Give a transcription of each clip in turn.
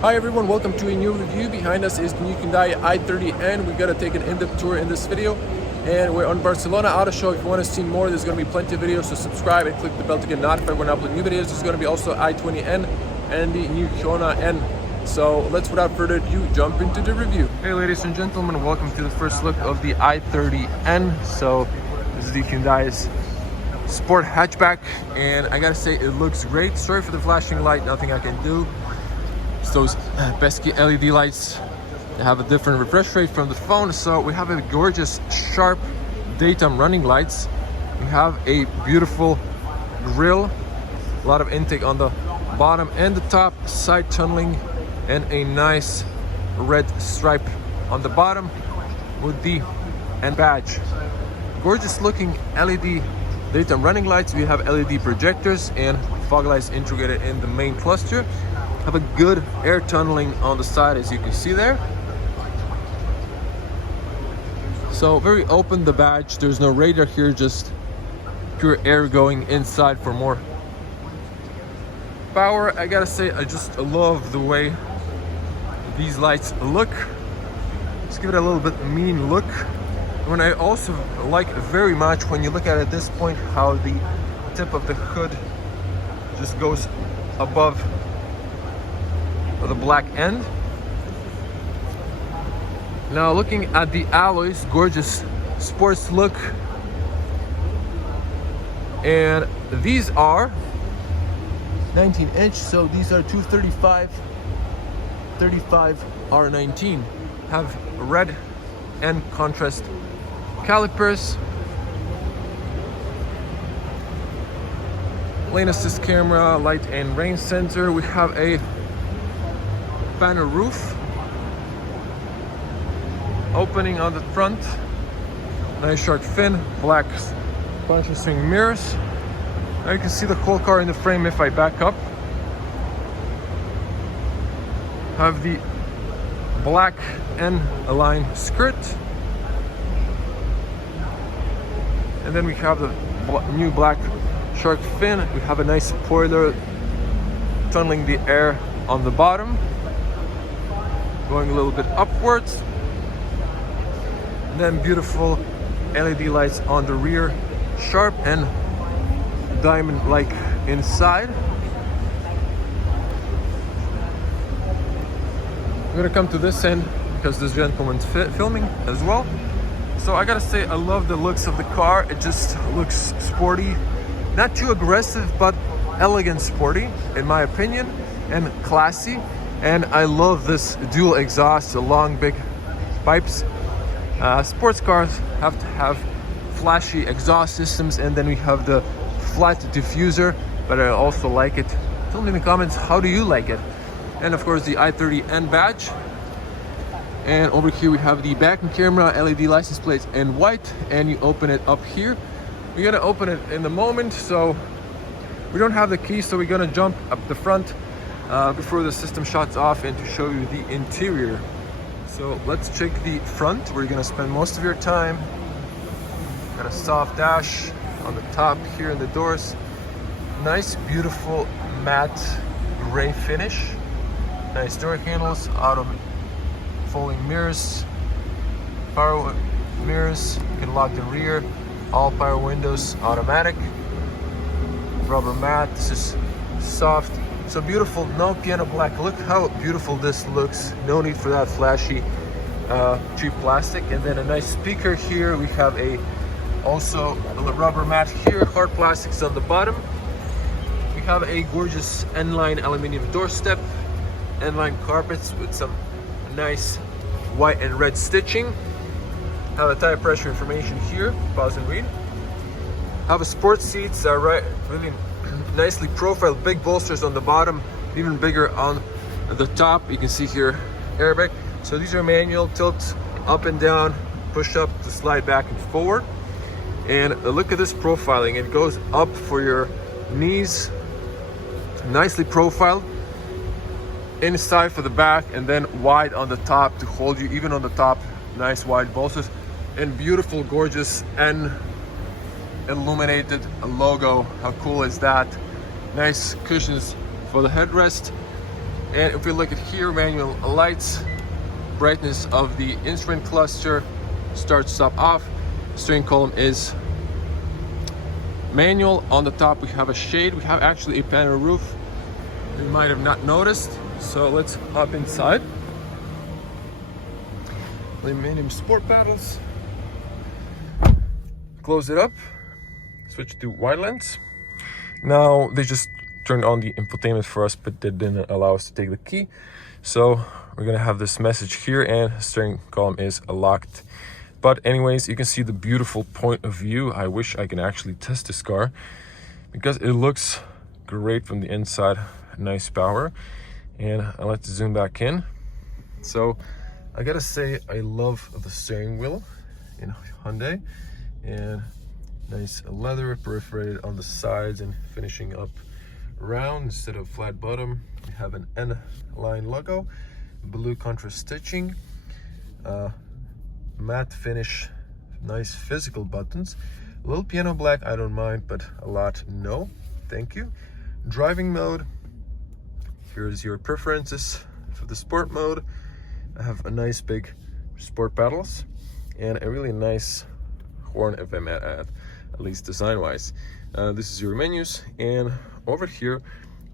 Hi everyone, welcome to a new review. Behind us is the new Hyundai i30 and we're going to take an in-depth tour in this video. And we're on Barcelona Auto Show. If you want to see more, there's going to be plenty of videos, so subscribe and click the bell to get notified when I upload new videos. There's going to be also i20N and the new Hyundai N. So let's, without further ado, jump into the review. Hey ladies and gentlemen, welcome to the first look of the i30N. So this is the Hyundai's sport hatchback, and I gotta say it looks great. Sorry for the flashing light, nothing I can do. It's those pesky LED lights. They have a different refresh rate from the phone. So we have a gorgeous sharp daytime running lights. We have a beautiful grille, a lot of intake on the bottom and the top, side tunneling, and a nice red stripe on the bottom with the N badge. Gorgeous looking LED daytime running lights. We have LED projectors and fog lights integrated in the main cluster. Have a good air tunneling on the side, as you can see there. So very open, the badge. There's no radar here, just pure air going inside for more power. I gotta say, I just love the way these lights look. Let's give it a little bit mean look. And I also like very much, when you look at this point, how the tip of the hood just goes above the black end. Now looking at the alloys, gorgeous sports look, and these are 19-inch, so these are 235 35 R19. Have red and contrast calipers, lane assist camera, light and rain sensor. We have a panel roof opening on the front, nice shark fin, black bunch of swing mirrors. Now you can see the whole car in the frame if I back up. Have the black and aligned skirt, and then we have the new black shark fin. We have a nice spoiler tunneling the air on the bottom, going a little bit upwards, and then beautiful LED lights on the rear, sharp and diamond like inside. I'm gonna come to this end because this gentleman's filming as well. So I gotta say, I love the looks of the car. It just looks sporty, not too aggressive, but elegant sporty in my opinion, and classy. And I love this dual exhaust, the long big pipes. Sports cars have to have flashy exhaust systems, and then we have the flat diffuser, but I also like it. Tell me in the comments, how do you like it? And of course the i30N badge. And over here we have the backing camera, LED license plates in white, and you open it up here. We're gonna open it in the moment, so we don't have the key, so we're gonna jump up the front before the system shuts off, and to show you the interior. So let's check the front, where you're gonna spend most of your time. Got a soft dash on the top here in the doors. Nice, beautiful matte gray finish. Nice door handles, auto folding mirrors, power mirrors. You can lock the rear, all power windows, automatic. Rubber mat, this is soft. So beautiful, no piano black. Look how beautiful this looks. No need for that flashy cheap plastic. And then a nice speaker here. We have also a rubber mat here, hard plastics on the bottom. We have a gorgeous N-line aluminum doorstep, N-line carpets with some nice white and red stitching. Have a tire pressure information here, pause and read. Have a sports seats, right, really nicely profiled, big bolsters on the bottom, even bigger on the top. You can see here airbag. So these are manual, tilt up and down, push up to slide back and forward. And look at this profiling, it goes up for your knees, nicely profiled, inside for the back, and then wide on the top to hold you even on the top. Nice wide bolsters and beautiful, gorgeous and illuminated logo. How cool is that? Nice cushions for the headrest. And if we look at here, manual lights, brightness of the instrument cluster, start stop off. Steering column is manual. On the top we have a shade. We have actually a panel roof. You might have not noticed. So let's hop inside. Aluminum sport paddles. Close it up. Switch to wide lens. Now they just turned on the infotainment for us, but they didn't allow us to take the key. So we're gonna have this message here, and steering column is locked. But anyways, you can see the beautiful point of view. I wish I can actually test this car because it looks great from the inside. Nice power. And I like to zoom back in. So I gotta say, I love the steering wheel in Hyundai, and nice leather perforated on the sides and finishing up round instead of flat bottom. We have an N-line logo, blue contrast stitching, matte finish, nice physical buttons. A little piano black, I don't mind, but a lot, no, thank you. Driving mode, here's your preferences for the sport mode. I have a nice big sport paddles and a really nice horn, if I may add, at least design-wise. This is your menus, and over here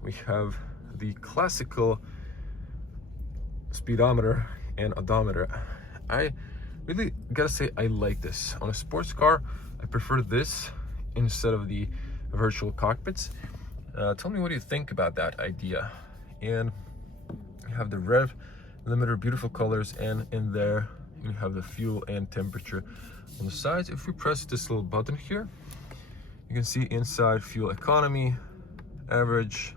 we have the classical speedometer and odometer. I really gotta say I like this. On a sports car, I prefer this instead of the virtual cockpits. Tell me what you think about that idea. And you have the rev limiter, beautiful colors, and in there you have the fuel and temperature on the sides. If we press this little button here, you can see inside fuel economy, average,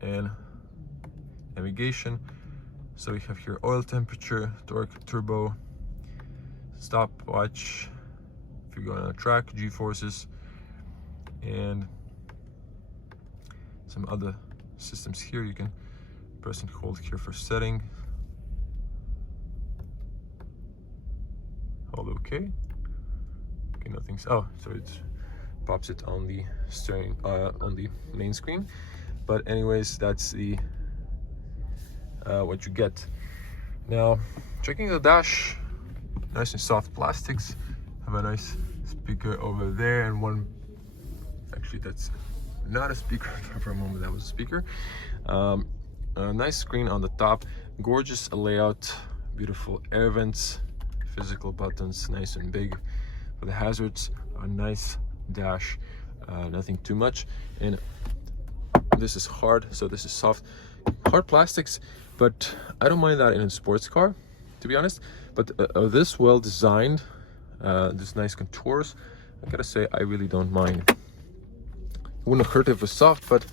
and navigation. So we have here oil temperature, torque, turbo, stopwatch, if you're going on a track, G-forces, and some other systems here. You can press and hold here for setting. Hold OK. Okay, nothing's. Oh, so it pops it on the steering, on the main screen. But anyways, that's the what you get. Now, checking the dash, nice and soft plastics. Have a nice speaker over there, and one. Actually, that's not a speaker. For a moment, that was a speaker. A nice screen on the top, gorgeous layout, beautiful air vents, physical buttons, nice and big. For the hazards, a nice dash, nothing too much. And this is hard, so this is soft, hard plastics, but I don't mind that in a sports car, to be honest. But this well designed, this nice contours, I gotta say I really don't mind. Wouldn't hurt if it was soft, but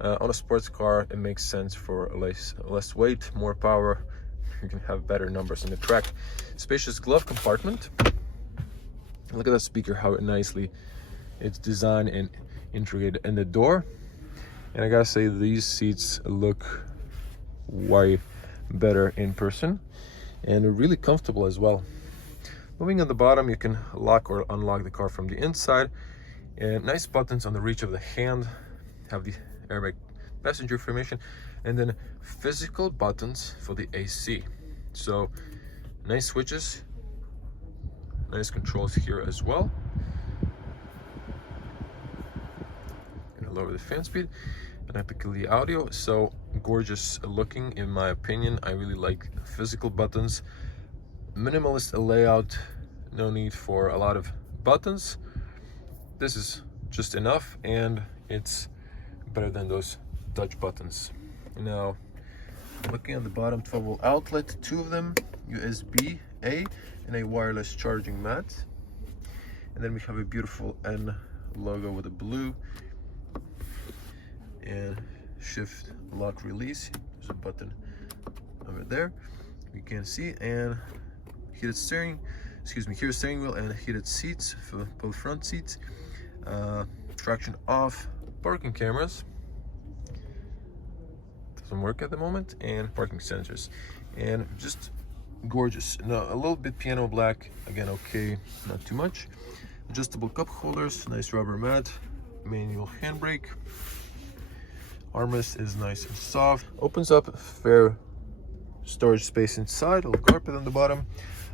on a sports car it makes sense for less weight, more power. You can have better numbers on the track. Spacious glove compartment. Look at that speaker, how nicely it's designed and integrated in the door. And I gotta say, these seats look way better in person and really comfortable as well. Moving on the bottom, you can lock or unlock the car from the inside. And nice buttons on the reach of the hand. Have the airbag passenger information, and then physical buttons for the AC. So nice switches, nice controls here as well. Gonna lower the fan speed, and I pick the audio. So gorgeous looking, in my opinion. I really like physical buttons. Minimalist layout, no need for a lot of buttons. This is just enough, and it's better than those touch buttons. Now, looking at the bottom, 12-volt outlet, 2 of them, USB-A, and a wireless charging mat. And then we have a beautiful N logo with a blue and shift lock release. There's a button over there you can see, and heated steering, heated steering wheel and heated seats for both front seats. Traction off, parking cameras, doesn't work at the moment, and parking sensors, and just gorgeous. Now a little bit piano black, again okay, not too much. Adjustable cup holders, nice rubber mat, manual handbrake, armrest is nice and soft. Opens up fair storage space inside. A little carpet on the bottom.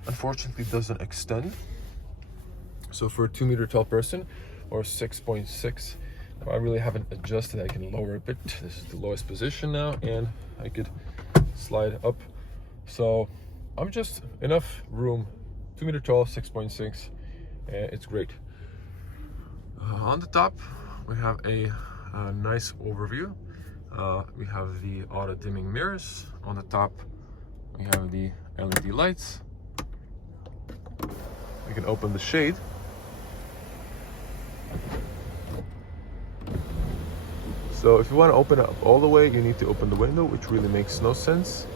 Unfortunately, doesn't extend. So for a 2-meter tall person, or 6.6, I really haven't adjusted. I can lower a bit. This is the lowest position now, and I could slide up. So I'm just enough room. 2-meter tall, 6.6. It's great. On the top, we have a nice overview. We have the auto dimming mirrors. On the top, we have the LED lights. We can open the shade. So if you want to open it up all the way, you need to open the window, which really makes no sense,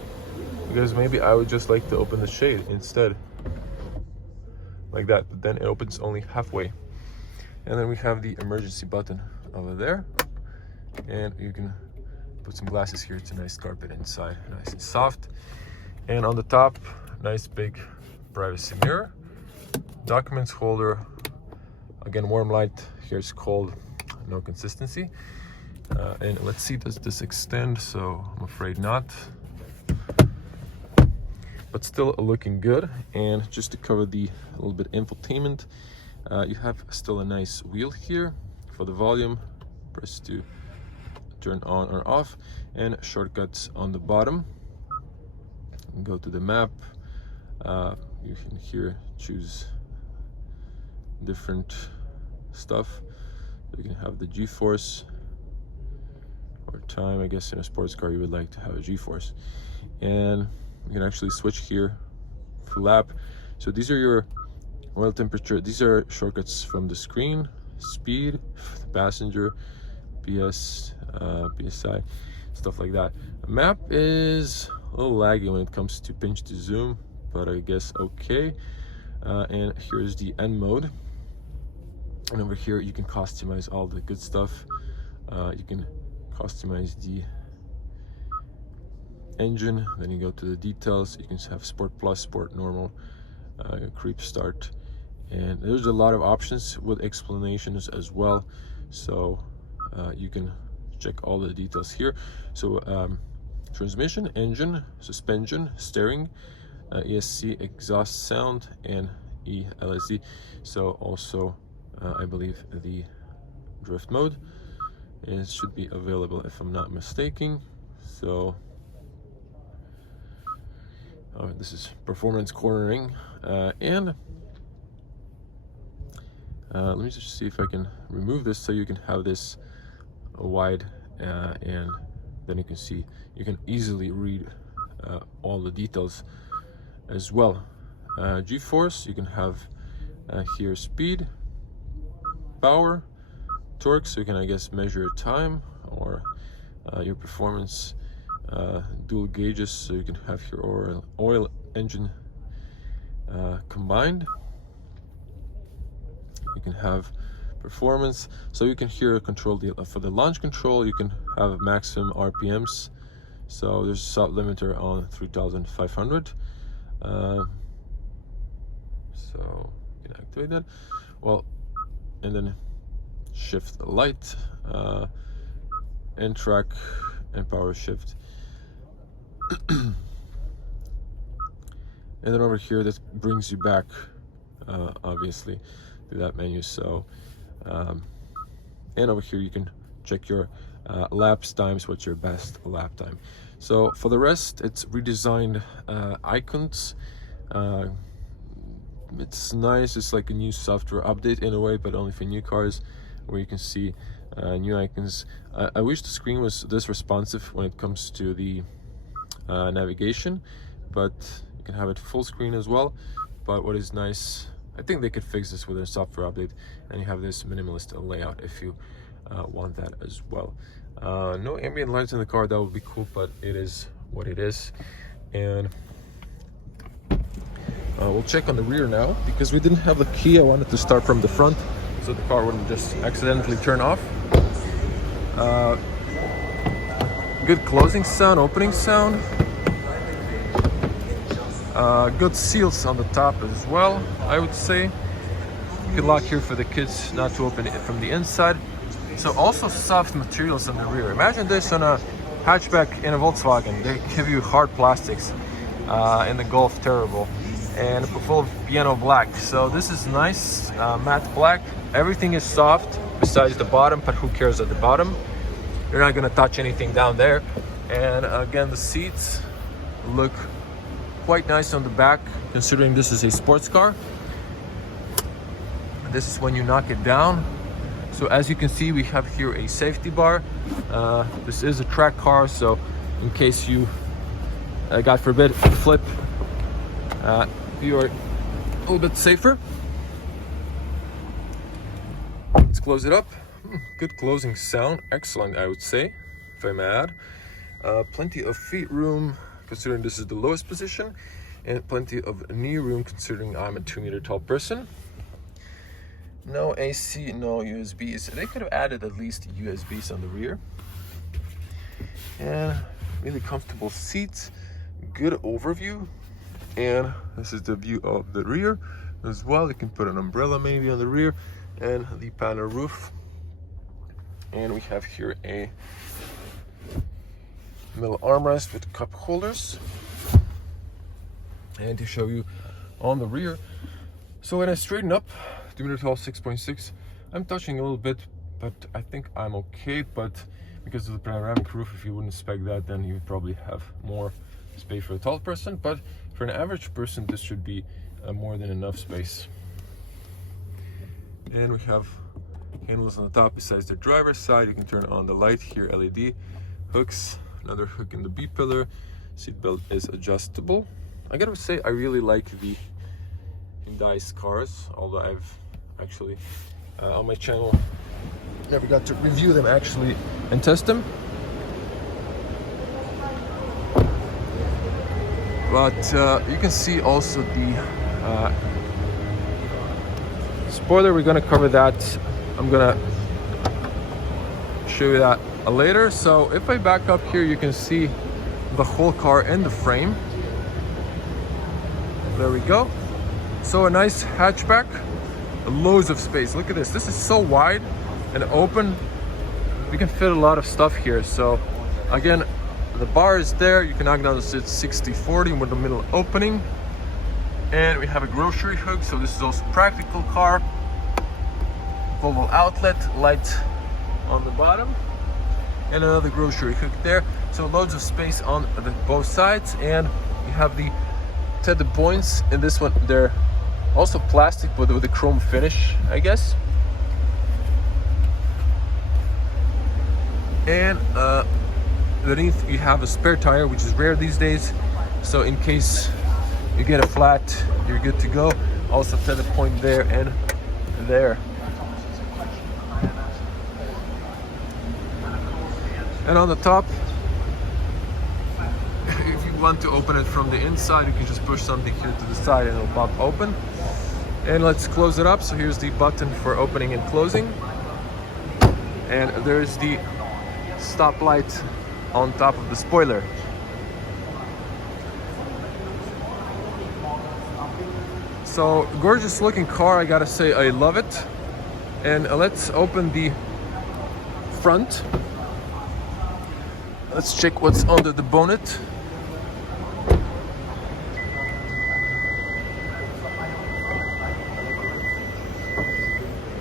because maybe I would just like to open the shade instead, like that, but then it opens only halfway. And then we have the emergency button over there, and you can put some glasses here. It's a nice carpet inside, nice and soft. And on the top, nice big privacy mirror, documents holder, again warm light. Here's cold, no consistency. And let's see, does this extend? So I'm afraid not, but still looking good. And just to cover the little bit infotainment, you have still a nice wheel here for the volume. Press to turn on or off, and shortcuts on the bottom. You can go to the map. You can here choose different stuff. You can have the G-force or time. I guess in a sports car you would like to have a G-force, and you can actually switch here for lap. So these are your oil temperature. These are shortcuts from the screen. Speed, passenger, PS, PSI, stuff like that. The map is a little laggy when it comes to pinch to zoom, but I guess okay. And here's the N mode, and over here you can customize all the good stuff. You can customize the engine, then you go to the details. You can have Sport Plus, Sport Normal, Creep Start, and there's a lot of options with explanations as well. So you can check all the details here. So transmission, engine, suspension, steering, ESC, exhaust sound, and ELSD. So also I believe the drift mode. It should be available if I'm not mistaken. So this is performance cornering, and let me just see if I can remove this so you can have this wide, and then you can see, you can easily read all the details as well. G-force, you can have here speed, power, torque, so you can, I guess, measure your time or your performance. Dual gauges, so you can have your oil engine combined. You can have performance, so you can here control the for the launch control. You can have maximum RPMs, so there's a sub limiter on 3,500. So you can activate that. Well, and then shift the light, and track, and power shift. And then over here, that brings you back, obviously, to that menu. So and over here you can check your laps times, what's your best lap time. So for the rest, it's redesigned icons. It's nice. It's like a new software update in a way, but only for new cars, where you can see new icons. I wish the screen was this responsive when it comes to the navigation, but you can have it full screen as well. But what is nice, I think they could fix this with a software update, and you have this minimalist layout if you want that as well. No ambient lights in the car, that would be cool, but it is what it is. And we'll check on the rear now, because we didn't have the key. I wanted to start from the front so the car wouldn't just accidentally turn off. Good closing sound, opening sound. Good seals on the top as well, I would say. Good lock here for the kids not to open it from the inside. So also soft materials on the rear. Imagine this on a hatchback in a Volkswagen. They give you hard plastics. In the Golf, terrible. And full of piano black. So this is nice, matte black. Everything is soft besides the bottom, but who cares at the bottom? You're not gonna touch anything down there. And again, the seats look quite nice on the back, considering this is a sports car. This is when you knock it down. So as you can see, we have here a safety bar. This is a track car, so in case you, God forbid, flip, you are a little bit safer. Let's close it up. Good closing sound, excellent, I would say, if I may add. Plenty of feet room, considering this is the lowest position, and plenty of knee room, considering I'm a 2-meter tall person. No AC, no USBs. They could have added at least USBs on the rear. And really comfortable seats, good overview. And this is the view of the rear as well. You can put an umbrella maybe on the rear, and the panel roof. And we have here a middle armrest with cup holders. And to show you on the rear, so when I straighten up, 2-meter tall, 6.6, I'm touching a little bit, but I think I'm okay. But because of the panoramic roof, if you wouldn't expect that, then you would probably have more space for a tall person. But for an average person, this should be more than enough space. And we have handles on the top. Besides the driver's side, you can turn on the light here, LED hooks, another hook in the B pillar. Seat belt is adjustable. I gotta say, I really like the Hyundai's cars, although I've actually on my channel never got to review them actually and test them. But you can see also the spoiler. We're gonna cover that. I'm gonna show you that later. So if I back up here, you can see the whole car and the frame. There we go. So a nice hatchback, loads of space. Look at this. This is so wide and open. We can fit a lot of stuff here. So again, the bar is there. You can knock down the 60/40 with the middle opening. And we have a grocery hook. So this is also a practical car. Volvo outlet, light on the bottom. And another grocery hook there. So loads of space on both sides. And you have the tethered points in this one. They're also plastic, but with a chrome finish, I guess. And underneath you have a spare tire, which is rare these days. So in case you get a flat, you're good to go. Also tethered point there and there. And on the top, if you want to open it from the inside, you can just push something here to the side and it'll pop open. And let's close it up. So here's the button for opening and closing. And there's the stop light on top of the spoiler. So gorgeous looking car, I gotta say, I love it. And let's open the front. Let's check what's under the bonnet.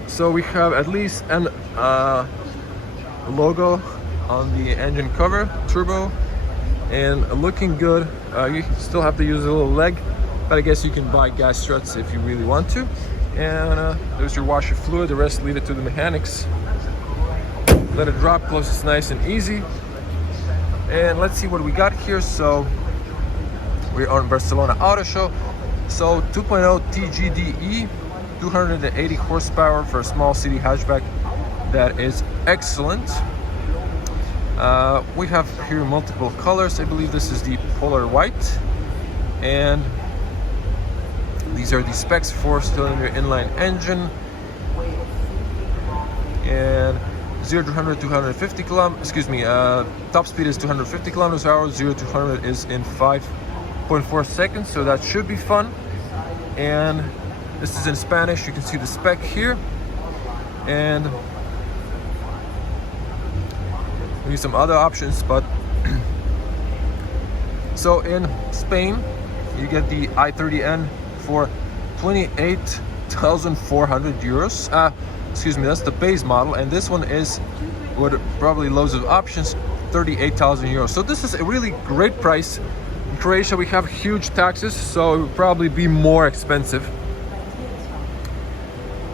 So we have at least an logo on the engine cover, turbo, and looking good. You still have to use a little leg, but I guess you can buy gas struts if you really want to. And there's your washer fluid. The rest leave it to the mechanics. Let it drop, close it's nice and easy. And let's see what we got here. So we're on Barcelona Auto Show. So 2.0 T-GDi, 280 horsepower for a small city hatchback. That is excellent. We have here multiple colors. I believe this is the polar white. And these are the specs: 4-cylinder inline engine. And 0 to 100, 250 kilometers, excuse me, top speed is 250 kilometers per hour, 0 to 100 is in 5.4 seconds, so that should be fun. And this is in Spanish. You can see the spec here. And maybe some other options, but so in Spain you get the i30N for 28,400 euros. Excuse me, that's the base model, and this one is with probably loads of options, 38,000 euros. So this is a really great price. In Croatia we have huge taxes, so it would probably be more expensive.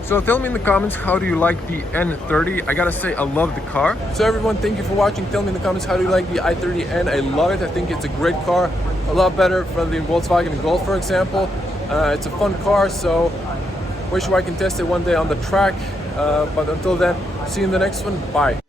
So tell me in the comments, how do you like the N30? I gotta say, I love the car. So everyone, thank you for watching. Tell me in the comments, how do you like the i30N? I love it. I think it's a great car. A lot better from the Volkswagen Golf, for example. It's a fun car, so wish I can test it one day on the track. But until then, see you in the next one. Bye.